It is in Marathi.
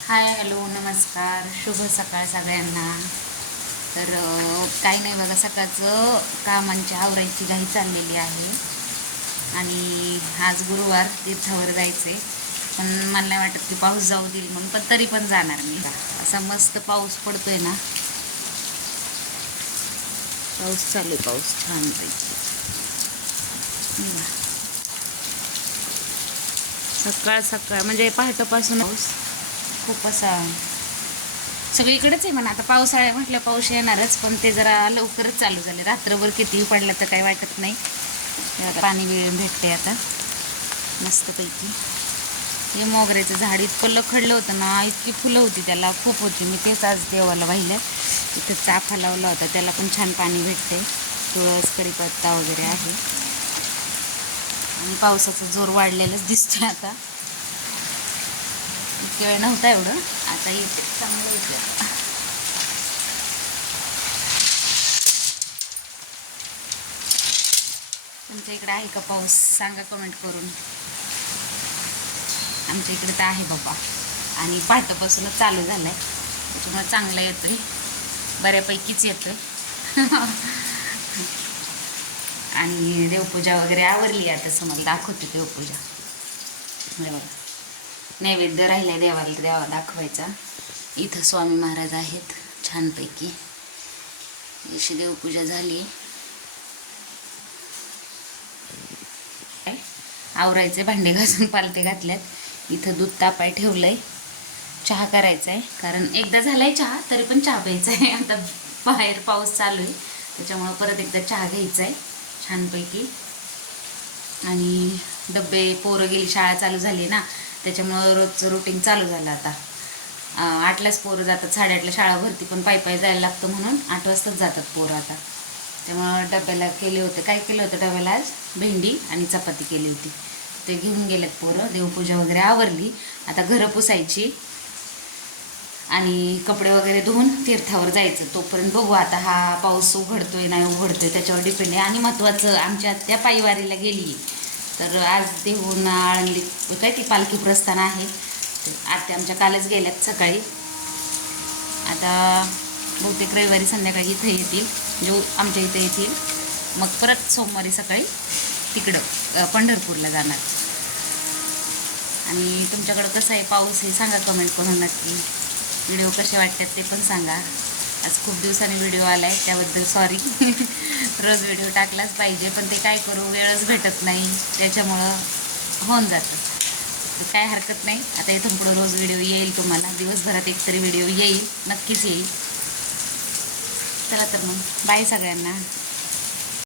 हाय हॅलो नमस्कार. शुभ सकाळ सगळ्यांना. तर काही नाही बघा सकाळचं कामांची आवरायची घाई चाललेली आहे. आणि आज गुरुवार तीर्थावर जायचे पण मला नाही वाटत की पाऊस जाऊ देईल म्हणून पण तरी पण जाणार मी. असा मस्त पाऊस पडतोय ना. पाऊस चालू आहे पाऊस छानपैकी. बघा. सकाळ सकाळ म्हणजे पहाटेपासून पाऊस खूप असा सगळीकडेच आहे म्हणा. आता पावसाळ्या म्हटलं पाऊस येणारच पण ते जरा लवकरच चालू झाले. रात्रभर कितीही पडलं तर काही वाटत नाही. पाणी वेळ भेटते आता. मस्तपैकी. हे मोगऱ्याचं झाड इतकं लखडलं होतं ना इतकी फुलं होती त्याला खूप होती. मी तेच आज देवाला वाहिलं. इथं चाफा लावला होता. त्याला पण छान पाणी भेटते तुळस कडीपत्ता वगैरे आहे. आणि पावसाचा जोर वाढलेलाच दिसतोय आता. इतक्या वेळ नव्हता एवढं. आता येते चांगलं येते तुमच्या इकडे आहे का पाऊस? सांगा कमेंट करून. आमच्या इकडे तर आहे बाबा. आणि पहाटापासूनच चालू झालाय. त्याच्यामुळे चांगला येतोय. बऱ्यापैकीच येतोय. आणि देवपूजा वगैरे आवरली आता समोर दाखवते देवपूजा. बघा नैवेद्य राहिला देवाला देवा दाखवायचा. इथं स्वामी महाराज आहेत छानपैकी. अशी देवपूजा झाली. आवरायचे भांडे घासून पालते घातल्यात. इथं दूध तापाय ठेवलं आहे चहा करायचा आहे कारण एकदा झालाय चहा तरी पण चहा प्यायचा आहे आता बाहेर पाऊस चालू आहे त्याच्यामुळं परत एकदा चहा घ्यायचा आहे छानपैकी. आणि डब्बे पोरं गेली शाळा चालू झाली ना त्याच्यामुळं रोजचं रुटीन चालू झालं आता. आठलाच पोरं जातात साडेआठला शाळा भरती पण पायी पायी जायला लागतं म्हणून आठ वाजताच जातात पोरं आता. त्यामुळं डब्याला केले होते काय केलं होतं डब्याला आज? भेंडी आणि चपाती केली होती. ते घेऊन गेलेत पोरं देवपूजा वगैरे आवरली. आता घरं पुसायची आणि कपडे वगैरे धुवून तीर्थावर जायचं. तोपर्यंत बघू आता हा पाऊस उघडतोय नाही उघडतोय त्याच्यावर डिपेंड आहे. आणि महत्त्वाचं आमच्या त्या पायवारीला गेली तर आज देहून आळंदी काय ती पालखी प्रस्थान आहे. आरती आमच्या कालच गेल्यात सकाळी. आता बहुतेक रविवारी संध्याकाळी इथं येतील. जो आमच्या इथे येतील. मग परत सोमवारी सकाळी तिकडं पंढरपूरला जाणार. आणि तुमच्याकडं कसं आहे पाऊस हे सांगा कमेंट करून नक्की. व्हिडिओ कसे वाटतात ते पण सांगा. आज खूप दिवसांनी व्हिडिओ आला आहे त्याबद्दल सॉरी रोज व्हिडिओ टाकलाच पाहिजे पण ते काय करू वेळच भेटत नाही त्याच्यामुळं होऊन जातं. काय हरकत नाही. आता इथून पुढं रोज व्हिडिओ येईल तुम्हाला. दिवसभरात एक तरी व्हिडिओ येईल नक्कीच येईल. चला तर मग. बाय सगळ्यांना.